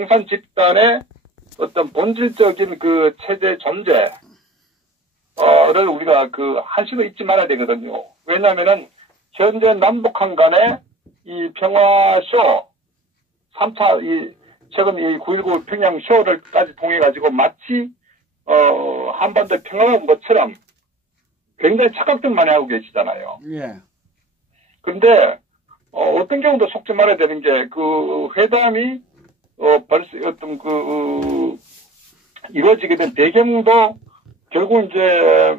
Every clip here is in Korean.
공산 집단의 어떤 본질적인 그 체제 존재를 우리가 그 한시도 잊지 말아야 되거든요. 왜냐하면은 현재 남북한 간의 이 평화쇼 3차 최근 이 9.19 평양 쇼를까지 통해 가지고 마치 한반도 평화가 온 것처럼 굉장히 착각들 많이 하고 계시잖아요. 예. 그런데 어떤 경우도 속지 말아야 되는 게 그 회담이 벌써 어떤 이루어지게 된 배경도 결국 이제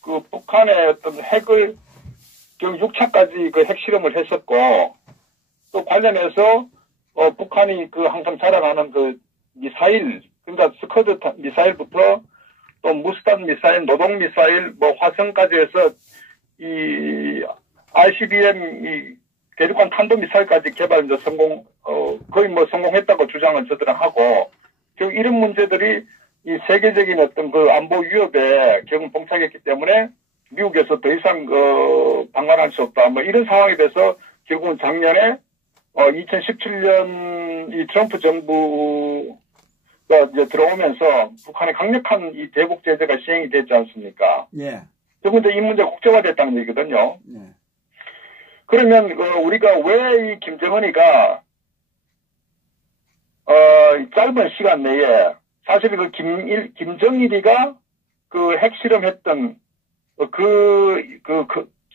그 북한의 어떤 핵을 결국 6차까지 그 핵실험을 했었고 또 관련해서 북한이 그 항상 자랑하는 그 미사일 그러니까 스커드 미사일부터 또 무스탄 미사일, 노동 미사일, 뭐 화성까지 해서 이 ICBM 이 대륙간 탄도 미사일까지 개발 이제 거의 뭐 성공했다고 주장을 저들은 하고 결국 이런 문제들이 이 세계적인 어떤 그 안보 위협에 결국 봉착했기 때문에 미국에서 더 이상 방관할 수 없다. 뭐 이런 상황이 돼서 결국은 작년에 2017년 이 트럼프 정부가 이제 들어오면서 북한의 강력한 이 대북 제재가 시행이 됐지 않습니까? 예. 결국 이제 이 문제가 국제화됐다는 얘기거든요. 예. 그러면 우리가 왜 이 김정은이가 짧은 시간 내에 사실 그 김정일이가 그 핵실험했던 그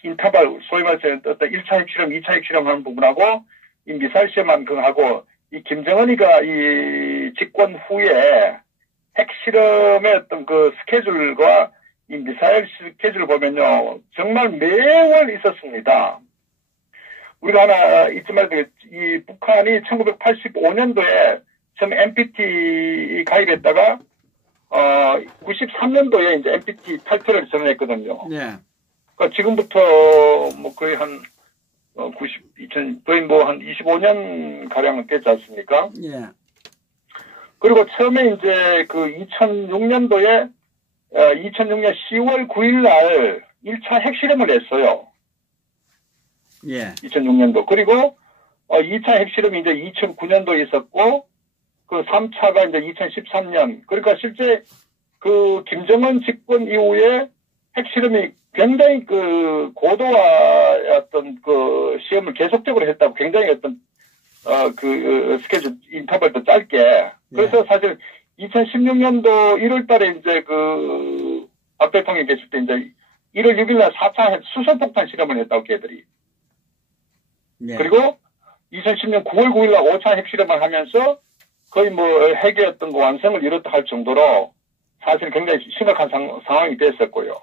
인터벌 소위 말해서 어떤 1차 핵실험, 2차 핵실험 하는 부분하고 이 미사일 시험한 그하고 이 김정은이가 이 집권 후에 핵실험의 어떤 그 스케줄과 이 미사일 스케줄을 보면요 정말 매월 있었습니다. 우리가 하나 잊지 말아야 되겠 이 북한이 1985년도에 처음 NPT 가입했다가 93년도에 이제 NPT 탈퇴를 선언했거든요. 예. 그러니까 지금부터 뭐 거의 한 2000 거의 뭐 한 25년 가량 됐지 않습니까? 예. 그리고 처음에 이제 그 2006년도에 2006년 10월 9일 날 1차 핵실험을 했어요. 예. 2006년도. 그리고 2차 핵실험이 이제 2009년도에 있었고 그 3차가 이제 2013년. 그러니까 실제 그 김정은 집권 이후에 핵실험이 굉장히 그 고도화 어떤 그 시험을 계속적으로 했다고 굉장히 어떤 그 스케줄 인터벌도 짧게. 그래서 사실 2016년도 1월 달에 이제 그 박 대통령이 계실 때 이제 1월 6일 날 4차 수소폭탄 실험을 했다고 걔들이. 예. 그리고 2010년 9월 9일 날 5차 핵실험을 하면서 거의 뭐 핵의 어떤 그 완성을 이뤘다 할 정도로 사실 굉장히 심각한 상황이 됐었고요.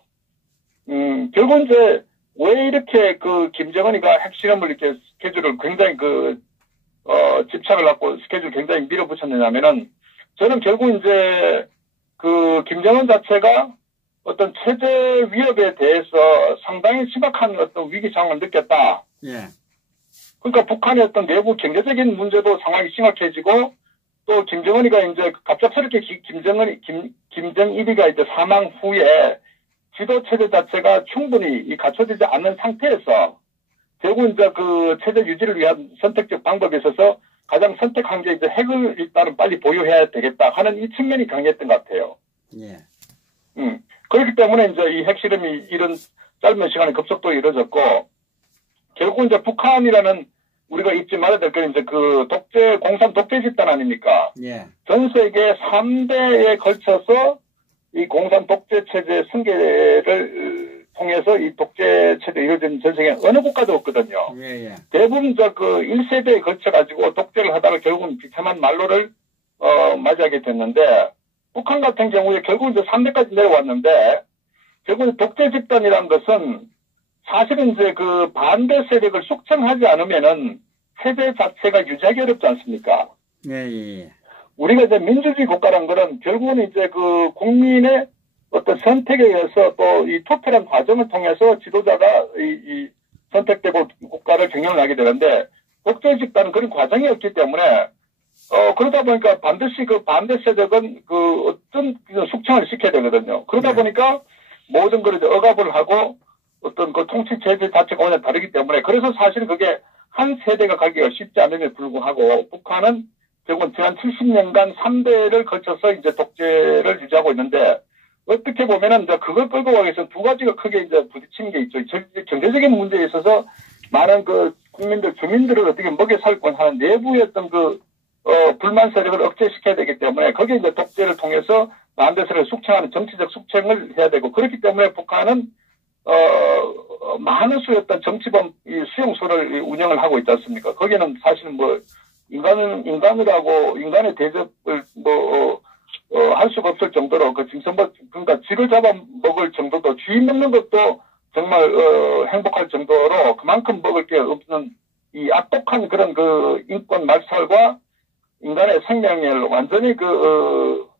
결국 이제 왜 이렇게 그 김정은이가 핵실험을 이렇게 스케줄을 굉장히 집착을 갖고 스케줄 굉장히 밀어붙였느냐면은 저는 결국 이제 그 김정은 자체가 어떤 체제 위협에 대해서 상당히 심각한 어떤 위기 상황을 느꼈다. 예. 그러니까 북한의 어떤 내부 경제적인 문제도 상황이 심각해지고 또 김정은이가 이제 갑작스럽게 김정일이가 이제 사망 후에 지도 체제 자체가 충분히 갖춰지지 않는 상태에서 결국 이제 그 체제 유지를 위한 선택적 방법에 있어서 가장 선택한 게 이제 핵을 일단은 빨리 보유해야 되겠다 하는 이 측면이 강했던 것 같아요. 예. 그렇기 때문에 이제 이 핵실험이 이런 짧은 시간에 급속도로 이루어졌고 결국 이제 북한이라는 우리가 잊지 말아야 될 게 이제 그 공산 독재 집단 아닙니까? 예. 전 세계 3대에 걸쳐서 이 공산 독재 체제 승계를 통해서 이 독재 체제 이루어진 전 세계 어느 국가도 없거든요. 예, 예. 대부분 그 1세대에 걸쳐가지고 독재를 하다가 결국은 비참한 말로를 맞이하게 됐는데 북한 같은 경우에 결국 이제 3대까지 내려왔는데 결국 독재 집단이라는 것은 사실은 이제 그 반대 세력을 숙청하지 않으면은 세대 자체가 유지하기 어렵지 않습니까? 예, 예. 우리가 이제 민주주의 국가란 거는 결국은 이제 그 국민의 어떤 선택에 의해서 또 이 투표란 과정을 통해서 지도자가 이 선택되고 국가를 경영을 하게 되는데 독재 집단은 그런 과정이 없기 때문에 그러다 보니까 반드시 그 반대 세력은 그 어떤 숙청을 시켜야 되거든요. 그러다 보니까 모든 걸 이제 억압을 하고 어떤 그 통치 체제 자체가 완전 다르기 때문에 그래서 사실 그게 한 세대가 가기가 쉽지 않음에 불구하고 북한은 결국은 지난 70년간 3대를 걸쳐서 이제 독재를 유지하고 있는데, 어떻게 보면은 이제 그걸 끌고 가기 위해서 두 가지가 크게 이제 부딪히는 게 있죠. 경제적인 문제에 있어서 많은 그 국민들, 주민들을 어떻게 먹여 살건 하는 내부의 어떤 불만 세력을 억제시켜야 되기 때문에 거기에 이제 독재를 통해서 반대세력을 숙청하는 정치적 숙청을 해야 되고, 그렇기 때문에 북한은 많은 수의 어떤 정치범 수용소를 운영을 하고 있지 않습니까? 거기는 사실은 뭐 인간이라고 인간의 대접을 할 수가 없을 정도로 그러니까 쥐를 잡아먹을 정도도, 쥐 먹는 것도 정말 행복할 정도로 그만큼 먹을 게 없는 이 악독한 그런 인권 말살과 인간의 생명을 완전히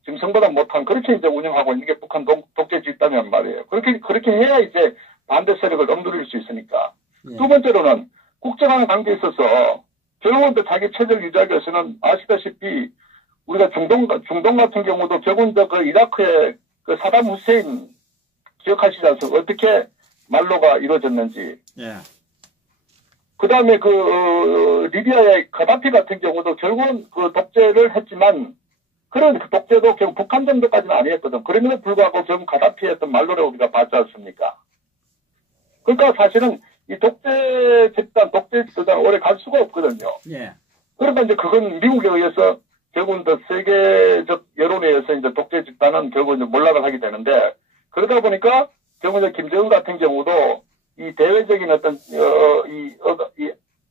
짐승보다 못한 그렇게 이제 운영하고 있는 게 북한 독재 집단이란 말이에요. 그렇게 해야 이제 반대 세력을 억누릴 수 있으니까. 예. 두 번째로는 국제간의 관계에 있어서 결국은 자기 체제를 유지하기 위해서는 아시다시피 우리가 중동 같은 경우도 결국은 이라크의 사담 후세인 기억하시지 않습니까? 어떻게 말로가 이루어졌는지. 예. 그 다음에 리비아의 가다피 같은 경우도 결국은 독재를 했지만, 그런 독재도 결국 북한 정도까지는 아니었거든. 그럼에도 불구하고 결국 가다피의 어떤 말로를 우리가 봤지 않습니까? 그러니까 사실은 이 독재 집단 오래 갈 수가 없거든요. 예. 그러니까 이제 그건 미국에 의해서 결국은 세계적 여론에 의해서 이제 독재 집단은 결국 이제 몰락을 하게 되는데, 그러다 보니까 결국 이제 김정은 같은 경우도 이 대외적인 어떤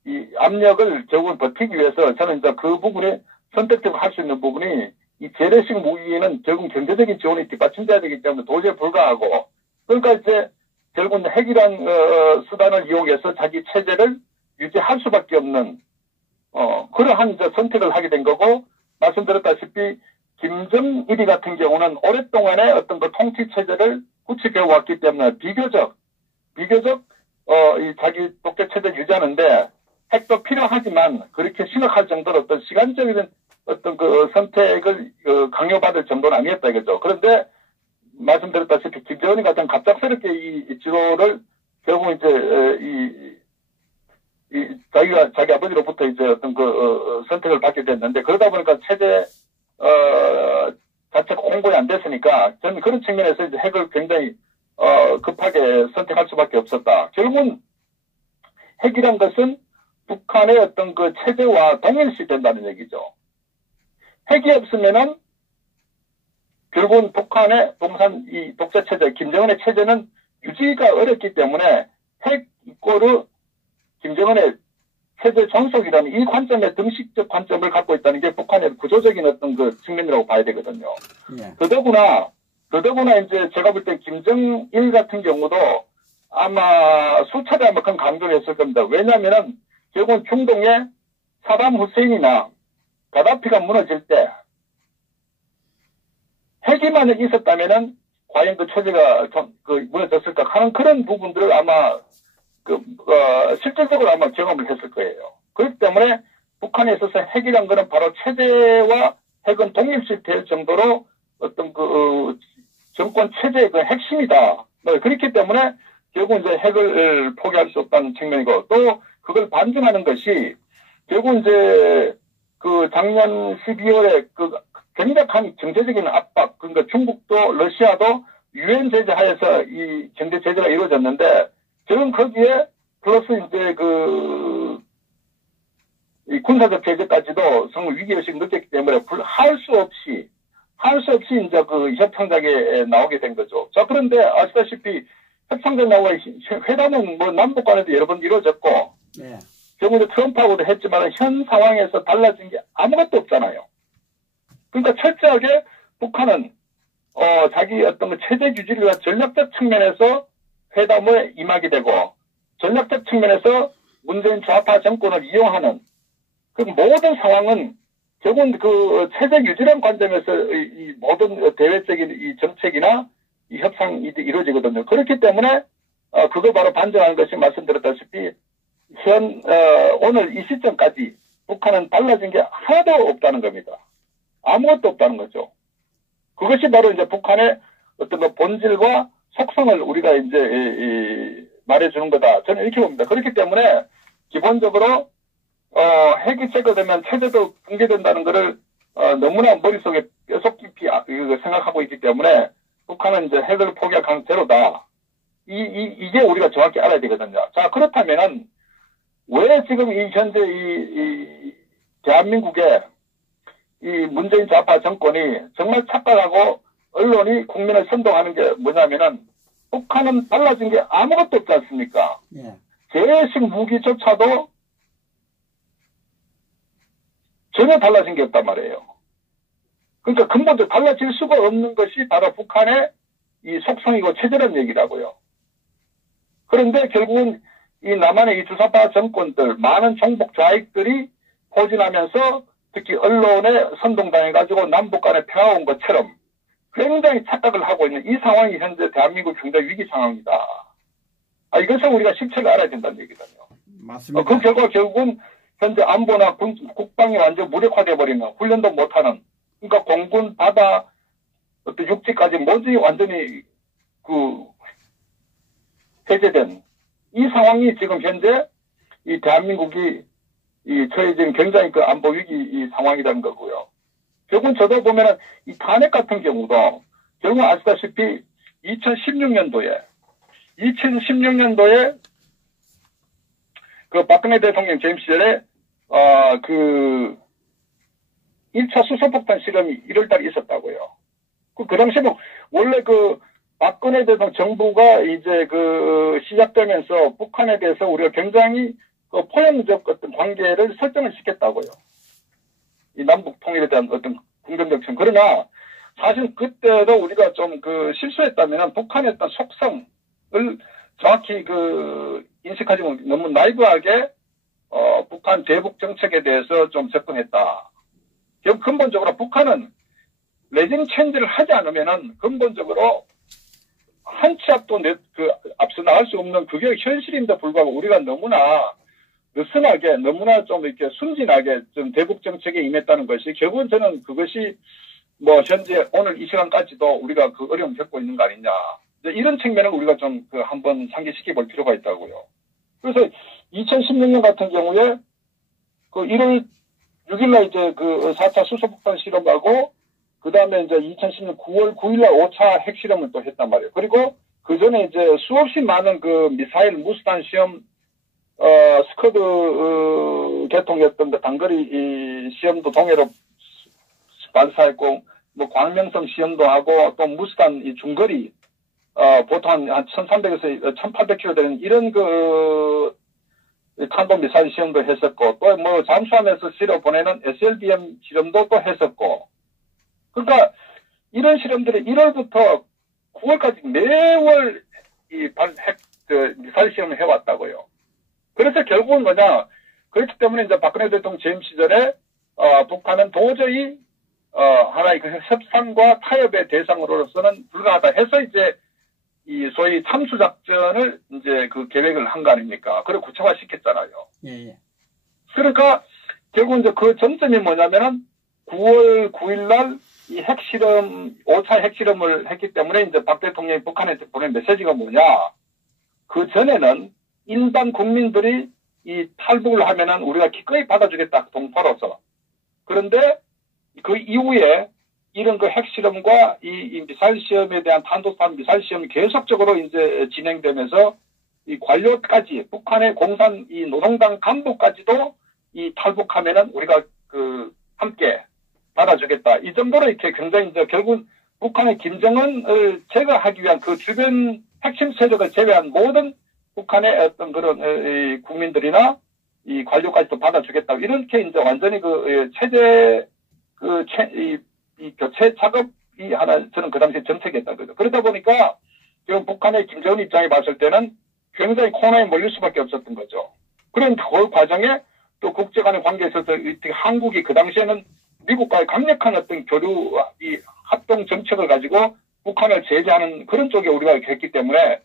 이 압력을 결국은 버티기 위해서 저는 이제 그 부분에 선택적으로 할 수 있는 부분이 이 재래식 무기에는 결국 경제적인 지원이 뒷받침돼야 되기 때문에 도저히 불가하고, 그러니까 이제 결국은 핵이란 수단을 이용해서 자기 체제를 유지할 수밖에 없는 그러한 이제 선택을 하게 된 거고, 말씀드렸다시피 김정일이 같은 경우는 오랫동안의 어떤 통치 체제를 구축해 왔기 때문에 비교적 이 자기 독재 체제를 유지하는데 핵도 필요하지만 그렇게 심각할 정도로 어떤 시간적인 어떤 선택을 강요받을 정도는 아니었다 이거죠. 그런데 말씀드렸다시피 김정은이 같은 갑작스럽게 이 지도를 결국 이제 자기 아버지로부터 이제 어떤 선택을 받게 됐는데, 그러다 보니까 체제 자체가 공고히 안 됐으니까 저는 그런 측면에서 이제 핵을 굉장히 급하게 선택할 수밖에 없었다. 결국은 핵이란 것은 북한의 어떤 체제와 동일시 된다는 얘기죠. 핵이 없으면은 결국은 북한의 이 독재 체제, 김정은의 체제는 유지가 어렵기 때문에 핵 이꼬르 김정은의 체제 존속이라는 이 관점의 등식적 관점을 갖고 있다는 게 북한의 구조적인 어떤 측면이라고 봐야 되거든요. 예. 더더구나 이제 제가 볼 때 김정일 같은 경우도 아마 수차례 아마 큰 강조를 했을 겁니다. 왜냐면은 결국은 중동에 사담 후세인이나 가다피가 무너질 때 핵이 만약 있었다면은 과연 체제가 무너졌을까 하는 그런 부분들을 아마 실질적으로 아마 경험을 했을 거예요. 그렇기 때문에 북한에 있어서 핵이란 거는 바로 체제와 핵은 동일시 될 정도로 어떤 정권 체제의 핵심이다. 그렇기 때문에 결국 이제 핵을 포기할 수 없다는 측면이고, 또 그걸 반증하는 것이 결국 이제 작년 12월에 굉장한 경제적인 압박, 그러니까 중국도 러시아도 유엔 제재 하에서 이 경제 제재가 이루어졌는데, 저는 거기에 플러스 이제 이 군사적 제재까지도 정말 위기의식 느꼈기 때문에 할 수 없이 이제 협상장에 나오게 된 거죠. 자, 그런데 아시다시피 협상장 나와 회담은 남북 간에도 여러 번 이루어졌고, 네. 결국 트럼프하고도 했지만 현 상황에서 달라진 게 아무것도 없잖아요. 그러니까 철저하게 북한은 자기 어떤 체제 유지를 위한 전략적 측면에서 회담에 임하게 되고, 전략적 측면에서 문재인 좌파 정권을 이용하는 그 모든 상황은 결국은 체제 유지라는 관점에서 이 모든 대외적인 이 정책이나 이 협상이 이루어지거든요. 그렇기 때문에 그걸 바로 반증하는 것이 말씀드렸다시피 오늘 이 시점까지 북한은 달라진 게 하나도 없다는 겁니다. 아무것도 없다는 거죠. 그것이 바로 이제 북한의 어떤 본질과 속성을 우리가 이제 말해주는 거다. 저는 이렇게 봅니다. 그렇기 때문에 기본적으로 핵이 제거되면 체제도 붕괴된다는 것을 너무나 머릿속에 뼈속 깊이 생각하고 있기 때문에 북한은 이제 핵을 포기할 가능성이 제로다. 이게 우리가 정확히 알아야 되거든요. 자, 그렇다면은 왜 지금 이 현재 이 대한민국의 이 문재인 좌파 정권이 정말 착각하고 언론이 국민을 선동하는 게 뭐냐면은 북한은 달라진 게 아무것도 없지 않습니까? 예. 재래식 무기조차도 전혀 달라진 게 없단 말이에요. 그러니까 근본적으로 달라질 수가 없는 것이 바로 북한의 이 속성이고 체제라는 얘기라고요. 그런데 결국은 이 남한의 이 주사파 정권들, 많은 종북 좌익들이 포진하면서 특히 언론에 선동당해가지고 남북 간에 평화가 온 것처럼 굉장히 착각을 하고 있는 이 상황이 현재 대한민국 굉장히 위기 상황이다. 이것을 우리가 실체를 알아야 된다는 얘기거든요. 맞습니다. 그 결과 결국은 현재 안보나 국방이 완전 무력화돼 버리는, 훈련도 못하는, 그러니까 공군, 바다, 어떤 육지까지 모두 완전히 해제된 이 상황이 지금 현재 이 대한민국이 처해진 굉장히 안보 위기 이 상황이라는 거고요. 결국은 저도 보면은 이 탄핵 같은 경우도 결국 아시다시피 2016년도에 그 박근혜 대통령 재임 시절에 1차 수소폭탄 실험이 1월달에 있었다고요. 그 당시에는 원래 박근혜 대통령 정부가 이제 시작되면서 북한에 대해서 우리가 굉장히 포용적 어떤 관계를 설정을 시켰다고요. 이 남북 통일에 대한 어떤 긍정적 점. 그러나 사실 그때도 우리가 좀 실수했다면 북한의 어떤 속성을 정확히 인식하지 못하고 너무 나이브하게 북한 대북 정책에 대해서 좀 접근했다. 근본적으로 북한은 레징 체인지를 하지 않으면은 근본적으로 한 치 앞도 앞서 나갈 수 없는 그게 현실인데 불구하고 우리가 너무나 느슨하게, 너무나 좀 이렇게 순진하게 좀 대북 정책에 임했다는 것이 결국은 저는 그것이 현재 오늘 이 시간까지도 우리가 어려움 겪고 있는 거 아니냐. 이런 측면을 우리가 좀 한번 상기시켜 볼 필요가 있다고요. 그래서 2016년 같은 경우에 1월 6일날 이제 4차 수소폭탄 실험하고 그 다음에 이제 2010년 9월 9일날 5차 핵실험을 또 했단 말이에요. 그리고 그 전에 이제 수없이 많은 미사일 무수단 시험, 스커드 계통이었던 단거리 단거리 시험도 동해로 발사했고, 광명성 시험도 하고, 또 무수단 중거리, 보통 한 1300에서 1800km 되는 이런 탄도 미사일 시험도 했었고, 또 잠수함에서 실어 보내는 SLBM 실험도 또 했었고, 그러니까 이런 실험들이 1월부터 9월까지 매월 미사일 시험을 해왔다고요. 그래서 결국은 뭐냐, 그렇기 때문에 이제 박근혜 대통령 재임 시절에, 북한은 도저히, 하나의 협상과 타협의 대상으로서는 불가하다 해서 이제, 소위 참수작전을 이제 계획을 한 거 아닙니까? 그걸 구체화 시켰잖아요. 예. 그러니까, 결국 이제 그 점점이 뭐냐면은, 9월 9일날 이 핵실험, 5차 핵실험을 했기 때문에 이제 박 대통령이 북한에 보낸 메시지가 뭐냐. 그 전에는 일반 국민들이 이 탈북을 하면은 우리가 기꺼이 받아주겠다, 동포로서. 그런데 그 이후에 이런 핵실험과 이 미사일 시험에 대한 탄도탄 미사일 시험이 계속적으로 이제 진행되면서 이 관료까지, 북한의 공산 이 노동당 간부까지도 이 탈북하면은 우리가 함께 받아주겠다. 이 정도로 이렇게 굉장히 이제 결국 북한의 김정은을 제거하기 위한 주변 핵심 세력을 제외한 모든 북한의 어떤 그런 국민들이나 이 관료까지도 받아주겠다. 이렇게 이제 완전히 체제 이 교체 작업이 하나 저는 그 당시에 정책이었던 거죠. 그러다 보니까 지금 북한의 김정은 입장에 봤을 때는 굉장히 코너에 몰릴 수밖에 없었던 거죠. 그런 그 과정에 또 국제 간의 관계에서 한국이 그 당시에는 미국과의 강력한 어떤 교류, 이 합동 정책을 가지고 북한을 제재하는 그런 쪽에 우리가 했기 때문에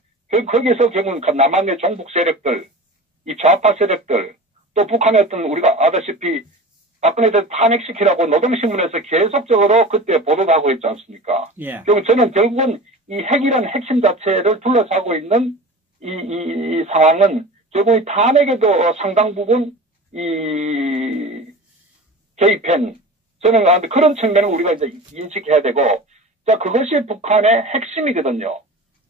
거기에서 결국은 남한의 종북 세력들, 이 좌파 세력들, 또 북한의 어떤 우리가 아다시피 박근혜 대통령 탄핵시키라고 노동신문에서 계속적으로 그때 보도도 하고 있지 않습니까? 예. 그리고 저는 결국은 이 핵이라는 핵심 자체를 둘러싸고 있는 이 상황은 결국 탄핵에도 상당 부분 개입한, 저는 그런 측면을 우리가 이제 인식해야 되고, 자, 그것이 북한의 핵심이거든요.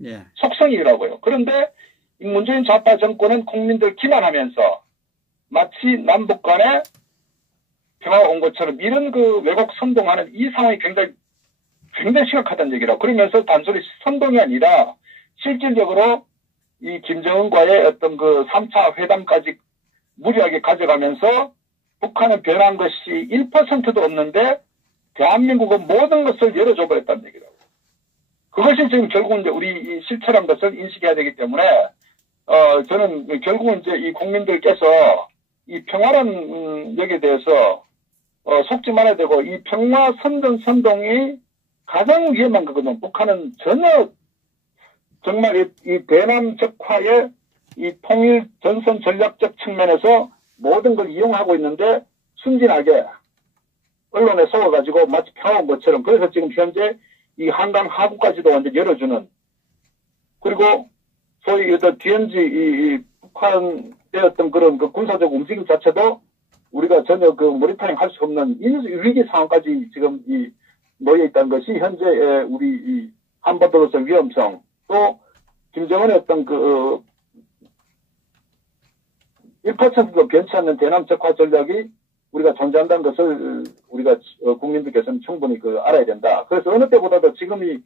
예. 속성이라고요. 그런데 이 문재인 좌파 정권은 국민들 기만하면서 마치 남북 간에 평화가 온 것처럼 이런 그 왜곡 선동하는 이 상황이 굉장히 심각하다는 얘기라고. 그러면서 단순히 선동이 아니라 실질적으로 이 김정은과의 어떤 그 3차 회담까지 무리하게 가져가면서 북한은 변한 것이 1%도 없는데 대한민국은 모든 것을 열어줘 버렸다는 얘기라고. 그것이 지금 결국은 이제 우리 실체란 것을 인식해야 되기 때문에, 저는 결국은 이제 이 국민들께서 이 평화란 역에 대해서, 속지 말아야 되고, 이 평화 선동이 가장 위험한 거거든요. 북한은 전혀 정말 이 대남적화의 이 통일 전선 전략적 측면에서 모든 걸 이용하고 있는데 순진하게 언론에 속아가지고 마치 평화온 것처럼, 그래서 지금 현재 이 한강 하구까지도 완전 열어주는, 그리고 소위 어떤 DMZ 이 북한의 어떤 그런 그 군사적 움직임 자체도 우리가 전혀 그 모니터링 할 수 없는 위기 상황까지 지금 이 놓여 있다는 것이 현재 우리 이 한반도로서 위험성, 또 김정은의 어떤 그 1%도 변치 않는 대남적화 전략이 우리가 존재한다는 것을 우리가 국민들께서는 충분히 알아야 된다. 그래서 어느 때보다도 지금이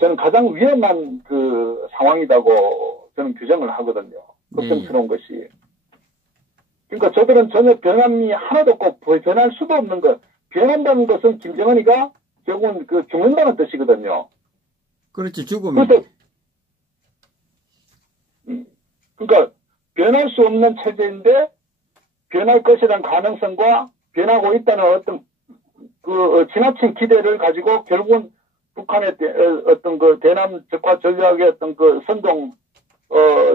저는 가장 위험한 그 상황이라고 저는 규정을 하거든요. 걱정스러운 것이. 그러니까 저들은 전혀 변함이 하나도 없고 변할 수도 없는 것. 변한다는 것은 김정은이가 결국은 죽는다는 뜻이거든요. 그렇지, 죽음이. 그러니까 변할 수 없는 체제인데 변할 것이라는 가능성과 변하고 있다는 어떤 지나친 기대를 가지고 결국은 북한의 어떤 대남 적화 전략의 어떤 선동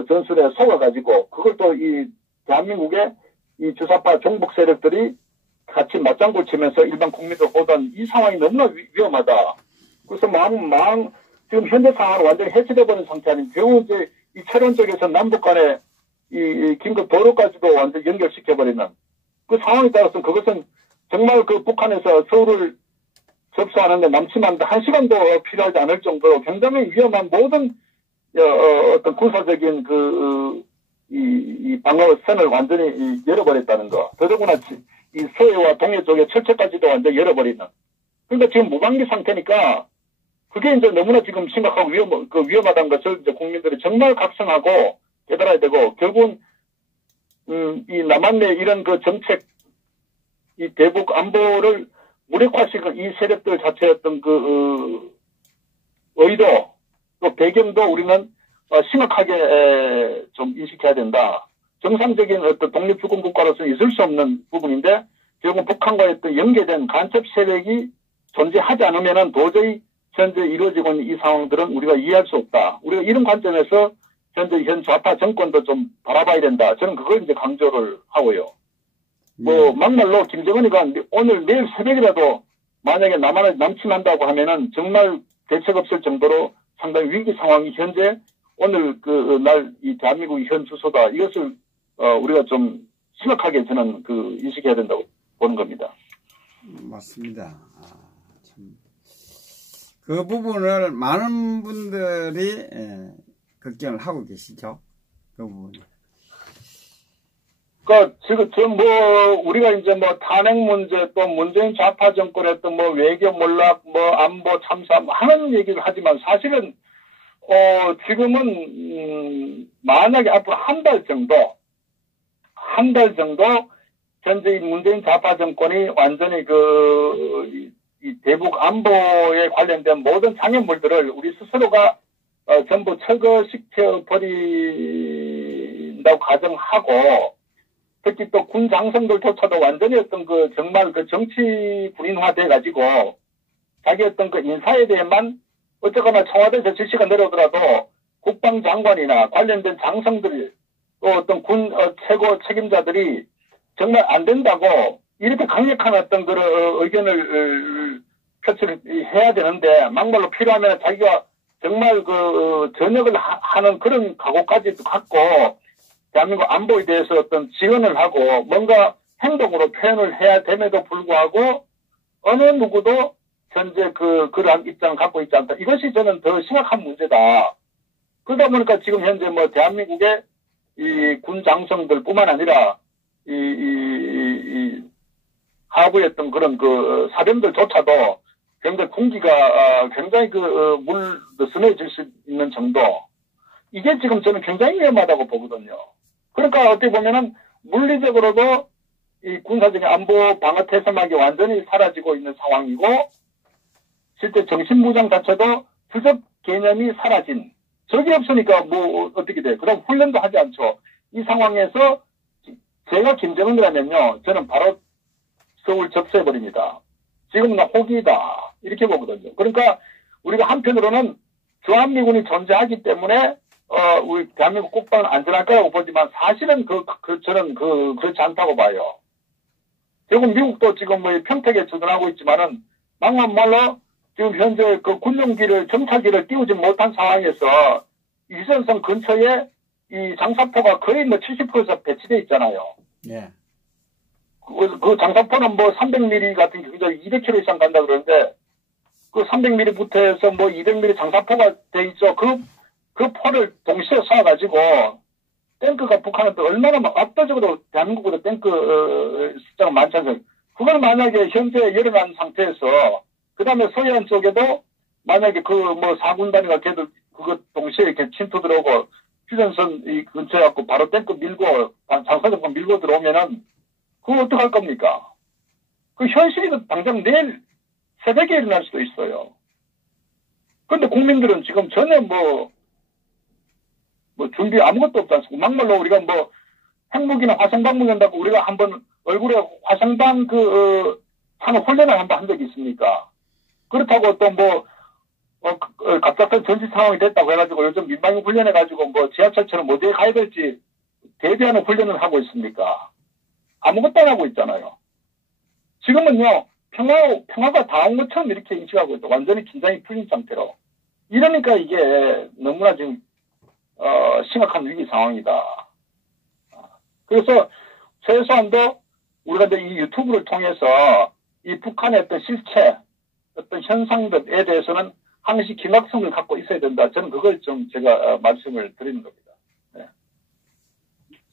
전술에 속아가지고 그걸 또 이 대한민국의 이 주사파 종북 세력들이 같이 맞장구 치면서 일반 국민들 보던 이 상황이 너무나 위험하다. 그래서 지금 현재 상황은 완전히 해체되어버린 상태 아닌, 결국 이제 이 철원 쪽에서 남북 간에 이 긴급 도로까지도 완전히 연결시켜버리는 그 상황에 따라서는 그것은 정말 북한에서 서울을 접수하는데 남침하는데 1시간도 필요하지 않을 정도로 굉장히 위험한 모든 어떤 군사적인 이 방어선을 완전히 열어버렸다는 거. 더더구나 이 서해와 동해 쪽에 철책까지도 완전히 열어버리는. 그러니까 지금 무방비 상태니까 그게 이제 너무나 지금 심각하고 위험하다는 것을 이제 국민들이 정말 각성하고 깨달아야 되고, 결국은 이 남한의 이런 정책, 이 대북 안보를 무력화시킨 이 세력들 자체의 어떤 의도, 또 배경도 우리는 심각하게 좀 인식해야 된다. 정상적인 어떤 독립주권 국가로서 있을 수 없는 부분인데, 결국 북한과의 또 연계된 간첩 세력이 존재하지 않으면은 도저히 현재 이루어지고 있는 이 상황들은 우리가 이해할 수 없다. 우리가 이런 관점에서 현 좌파 정권도 좀 바라봐야 된다. 저는 그걸 이제 강조를 하고요. 막말로 김정은이가 오늘 내일 새벽이라도 만약에 남한을 남침한다고 하면은 정말 대책 없을 정도로 상당히 위기 상황이 현재 오늘 날 이 대한민국의 현 주소다. 이것을 우리가 좀 심각하게 저는 인식해야 된다고 보는 겁니다. 맞습니다. 참. 그 부분을 많은 분들이 걱정을 하고 계시죠. 그 부분. 지금 우리가 이제 탄핵 문제, 또 문재인 좌파 정권의 또 외교 몰락, 안보 참사 하는 얘기를 하지만 사실은 지금은 만약에 앞으로 한 달 정도 현재 이 문재인 좌파 정권이 완전히 이 대북 안보에 관련된 모든 장애물들을 우리 스스로가 전부 철거시켜 버린다고 가정하고, 특히 또 군 장성들조차도 완전히 어떤 정말 정치 군인화 돼가지고 자기 어떤 인사에 대해만 어쨌거나 청와대에서 지시가 내려오더라도 국방장관이나 관련된 장성들, 또 어떤 군 최고 책임자들이 정말 안 된다고 이렇게 강력한 어떤 의견을 표출해야 되는데, 막말로 필요하면 자기가 정말 전역을 하는 그런 각오까지도 갖고 대한민국 안보에 대해서 어떤 지원을 하고 뭔가 행동으로 표현을 해야 됨에도 불구하고 어느 누구도 현재 그러한 입장을 갖고 있지 않다. 이것이 저는 더 심각한 문제다. 그러다 보니까 지금 현재 뭐 대한민국의 이 군 장성들뿐만 아니라 하부의 어떤 그런 그 사병들조차도 굉장히 군기가 굉장히 느슨해질 수 있는 정도. 이게 지금 저는 굉장히 위험하다고 보거든요. 그러니까 어떻게 보면은 물리적으로도 이 군사적인 안보 방어 태세막이 완전히 사라지고 있는 상황이고 실제 정신무장 자체도 부적 개념이 사라진 적이 없으니까 뭐 어떻게 돼. 그다음 훈련도 하지 않죠. 이 상황에서 제가 김정은이라면요. 저는 바로 서울 접수해버립니다. 지금은 호기다. 이렇게 보거든요. 그러니까 우리가 한편으로는 주한미군이 존재하기 때문에 우리 대한민국 국방은 안전할 거라고 보지만 사실은 저는 그렇지 않다고 봐요. 결국 미국도 지금 뭐 평택에 주둔하고 있지만은 막말로 지금 현재 그 군용기를 정찰기를 띄우지 못한 상황에서 유선성 근처에 이 장사포가 거의 뭐 70%에서 배치돼 있잖아요. 예. 그 장사포는 뭐 300mm 같은 경우에 200km 이상 간다 그러는데 그 300mm부터 해서 뭐 200mm 장사포가 돼 있죠. 그 포를 동시에 쏴가지고 탱크가 북한은 또 얼마나 압도적으로 대한민국보다 탱크 숫자가 많지 않습니까? 그걸 만약에 현재 열어난 상태에서 그 다음에 서해안 쪽에도 만약에 뭐 4군단이나 걔들 그거 동시에 이렇게 침투 들어오고 휴전선 이 근처에 갖고 바로 탱크 밀고 장사정권 밀고 들어오면은 그거 어떡할 겁니까? 그 현실이 당장 내일 새벽에 일어날 수도 있어요. 그런데 국민들은 지금 전혀 뭐 준비 아무것도 없지 않습니까? 막말로 우리가 뭐 핵무기나 화성방 묻는다고 우리가 한번 얼굴에 화성방 하는 훈련을 한번 한 적이 있습니까? 그렇다고 또 갑작스런 전시 상황이 됐다고 해가지고 요즘 민방위 훈련해가지고 뭐 지하철처럼 어디에 가야 될지 대비하는 훈련을 하고 있습니까? 아무것도 안 하고 있잖아요. 지금은요, 평화가 다 온 것처럼 이렇게 인식하고 있다. 완전히 긴장이 풀린 상태로. 이러니까 이게 너무나 지금, 심각한 위기 상황이다. 그래서 최소한도 우리가 이제 이 유튜브를 통해서 이 북한의 어떤 실체, 어떤 현상들에 대해서는 항시 기막성을 갖고 있어야 된다. 저는 그걸 좀 제가 말씀을 드리는 겁니다. 네.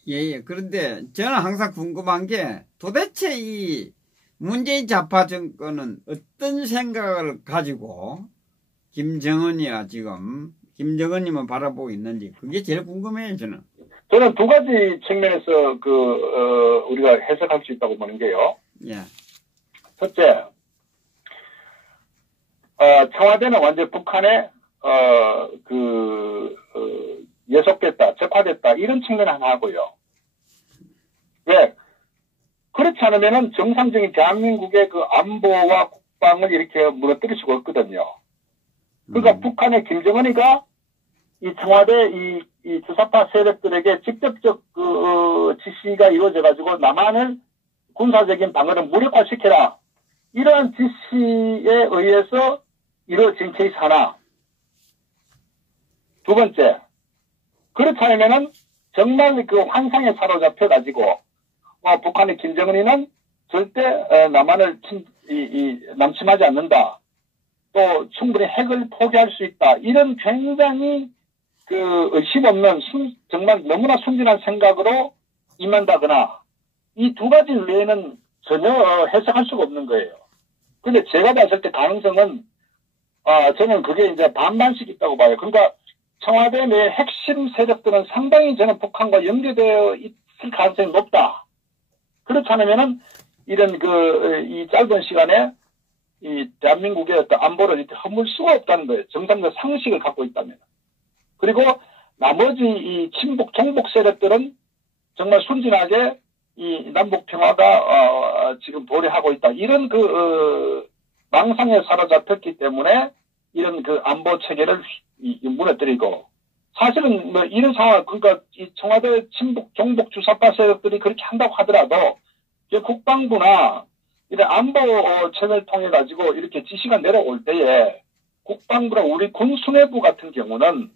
예. 그런데 저는 항상 궁금한 게 도대체 이 문재인 좌파 정권은 어떤 생각을 가지고 김정은이야 지금 김정은님은 바라보고 있는지 그게 제일 궁금해요. 저는 두 가지 측면에서 우리가 해석할 수 있다고 보는 게요. 예. 첫째, 청와대는 완전 북한에 예속됐다, 적화됐다 이런 측면 하나 하고요. 왜? 그렇지 않으면은 정상적인 대한민국의 그 안보와 국방을 이렇게 무너뜨릴 수가 없거든요. 그러니까 북한의 김정은이가 이 청와대 이 주사파 세력들에게 직접적 지시가 이루어져가지고 남한을 군사적인 방어를 무력화시켜라. 이러한 지시에 의해서 이루어진 케이스 하나. 두 번째, 그렇지 않으면은 정말 그 환상에 사로잡혀가지고 북한의 김정은이는 절대 남한을 남침하지 않는다. 또 충분히 핵을 포기할 수 있다. 이런 굉장히 의심 없는 정말 너무나 순진한 생각으로 임한다거나 이 두 가지 외에는 전혀 해석할 수가 없는 거예요. 근데 제가 봤을 때 가능성은 저는 그게 이제 반반씩 있다고 봐요. 그러니까 청와대 내 핵심 세력들은 상당히 저는 북한과 연계되어 있을 가능성이 높다. 그렇지 않으면은 이런 이 짧은 시간에 이 대한민국의 어떤 안보를 이렇게 허물 수가 없다는 거예요. 정상적 상식을 갖고 있다면. 그리고 나머지 이 친북, 종북 세력들은 정말 순진하게 이 남북 평화가 지금 도래하고 있다. 이런 망상에 사로잡혔기 때문에 이런 안보 체계를 무너뜨리고 사실은 뭐 이런 상황 그러니까 이 청와대 친북, 종북 주사파 세력들이 그렇게 한다고 하더라도 국방부나 이런 안보 체계를 통해 가지고 이렇게 지시가 내려올 때에 국방부나 우리 군 수뇌부 같은 경우는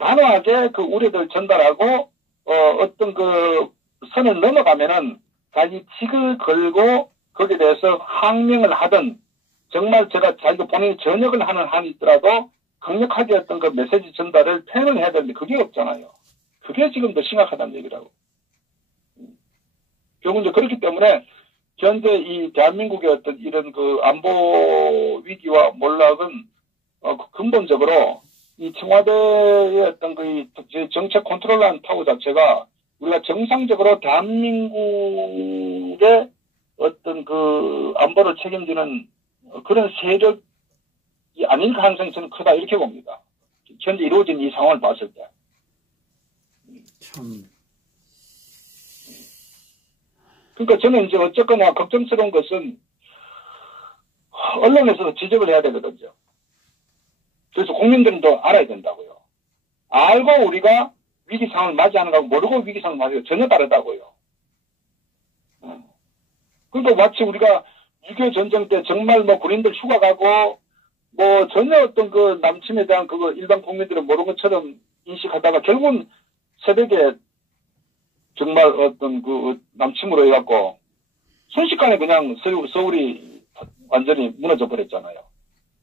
단호하게 우려를 전달하고 어떤 그 선을 넘어가면은 자기 직을 걸고 거기에 대해서 항명을 하든 정말 제가 자기가 본인이 전역을 하는 한이 있더라도 강력하게 어떤 그 메시지 전달을 표현을 해야 되는데 그게 없잖아요. 그게 지금 더 심각하다는 얘기라고. 결국 이제 그렇기 때문에 현재 이 대한민국의 어떤 이런 그 안보 위기와 몰락은 근본적으로 이 청와대의 어떤 그 정책 컨트롤하는 파워 자체가 우리가 정상적으로 대한민국의 어떤 그 안보를 책임지는 그런 세력이 아닐 가능성이 저는 크다 이렇게 봅니다. 현재 이루어진 이 상황을 봤을 때. 참. 그러니까 저는 이제 어쨌거나 걱정스러운 것은 언론에서도 지적을 해야 되거든요. 그래서 국민들도 알아야 된다고요. 알고 우리가 위기 상황을 맞이하는 거하고 모르고 위기 상황을 맞이하는 거 전혀 다르다고요. 그러니까 마치 우리가 6.25 전쟁 때 정말 뭐 군인들 휴가 가고 뭐 전혀 어떤 그 남침에 대한 그거 일반 국민들은 모르는 것처럼 인식하다가 결국은 새벽에 정말 어떤 그 남침으로 해갖고 순식간에 그냥 서울이 완전히 무너져 버렸잖아요.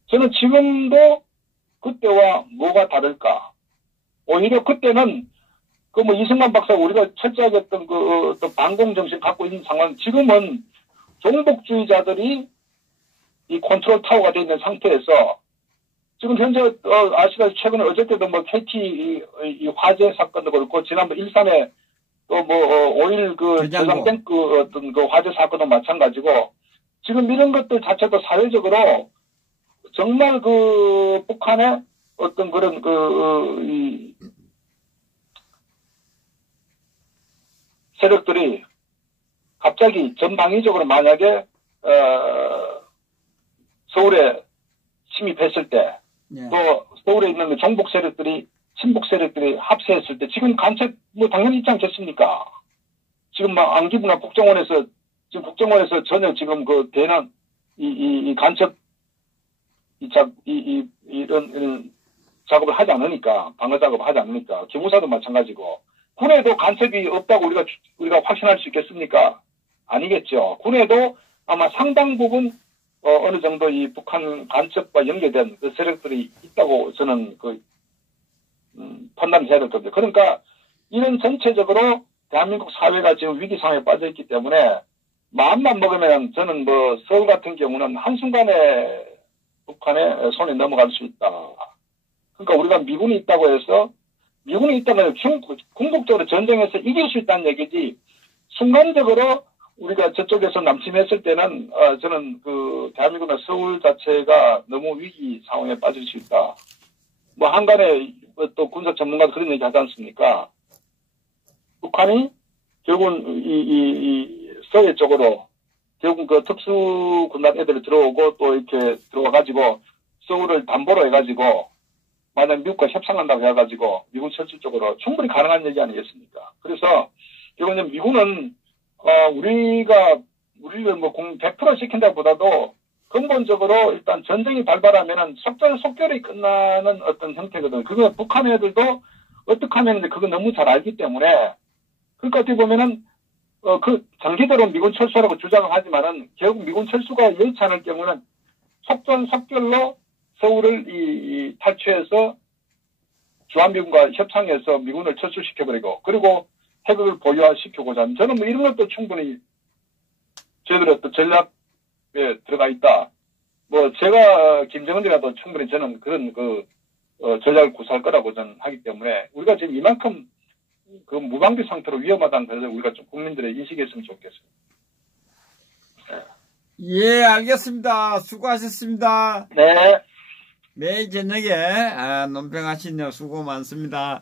저는 지금도 그때와 뭐가 다를까? 오히려 그때는 그 뭐 이승만 박사가 우리가 철저하게 어떤 그 어떤 반공 정신 갖고 있는 상황, 지금은 종북주의자들이 이 컨트롤 타워가 되어 있는 상태에서 지금 현재 아시다시피 최근에 어저께도 뭐 KT 이 화재 사건도 그렇고 지난번 일산에 또 뭐 5.1 그 저장뱅크 어떤 그 화재 사건도 마찬가지고 지금 이런 것들 자체도 사회적으로 정말 그 북한의 어떤 그런 이 세력들이 갑자기 전방위적으로 만약에 서울에 침입했을 때 또 서울에 있는 그 정복 세력들이 친북 세력들이 합세했을 때 지금 간첩 뭐 당연히 있지 않겠습니까? 지금 막 안기부나 국정원에서 지금 국정원에서 전혀 지금 그 대남 이 간첩 이런 작업을 하지 않으니까 방어 작업을 하지 않으니까 기무사도 마찬가지고 군에도 간첩이 없다고 우리가 확신할 수 있겠습니까? 아니겠죠. 군에도 아마 상당 부분 어느 정도 이 북한 간첩과 연계된 그 세력들이 있다고 저는 판단해야 될 겁니다. 그러니까 이런 전체적으로 대한민국 사회가 지금 위기 상황에 빠져 있기 때문에 마음만 먹으면 저는 뭐 서울 같은 경우는 한순간에 북한의 손에 넘어갈 수 있다. 그러니까 우리가 미군이 있다고 해서 미군이 있다면 궁극적으로 전쟁에서 이길 수 있다는 얘기지 순간적으로 우리가 저쪽에서 남침했을 때는 저는 그 대한민국이나 서울 자체가 너무 위기 상황에 빠질 수 있다. 뭐 한간에 또 군사 전문가도 그런 얘기 하지 않습니까? 북한이 결국은 이 서해 쪽으로 결국 그 특수 군단 애들이 들어오고 또 이렇게 들어와가지고 서울을 담보로 해가지고 만약 미국과 협상한다고 해가지고 미군 철수 쪽으로 충분히 가능한 얘기 아니겠습니까? 그래서 결국은 미군은 우리를 뭐 100% 시킨다 보다도 근본적으로 일단 전쟁이 발발하면은 속결이 끝나는 어떤 형태거든. 그거 북한 애들도 어떻게 하면 그거 너무 잘 알기 때문에 그러니까 어떻게 보면은 그 장기적으로 미군 철수라고 주장을 하지만은 결국 미군 철수가 여의치 않을 경우는 속결로 서울을 탈취해서 주한미군과 협상해서 미군을 철수시켜버리고 그리고 핵을 보유시키고자 하는 저는 뭐 이런 것도 충분히 저희들의 또 전략에 들어가 있다. 뭐 제가 김정은이라도 충분히 저는 그런 전략을 구사할 거라고 저는 하기 때문에 우리가 지금 이만큼 그 무방비 상태로 위험하다는 것을 우리가 좀 국민들의 인식했으면 좋겠습니다. 예, 알겠습니다. 수고하셨습니다. 네. 매일 저녁에 논평하시느라 수고 많습니다.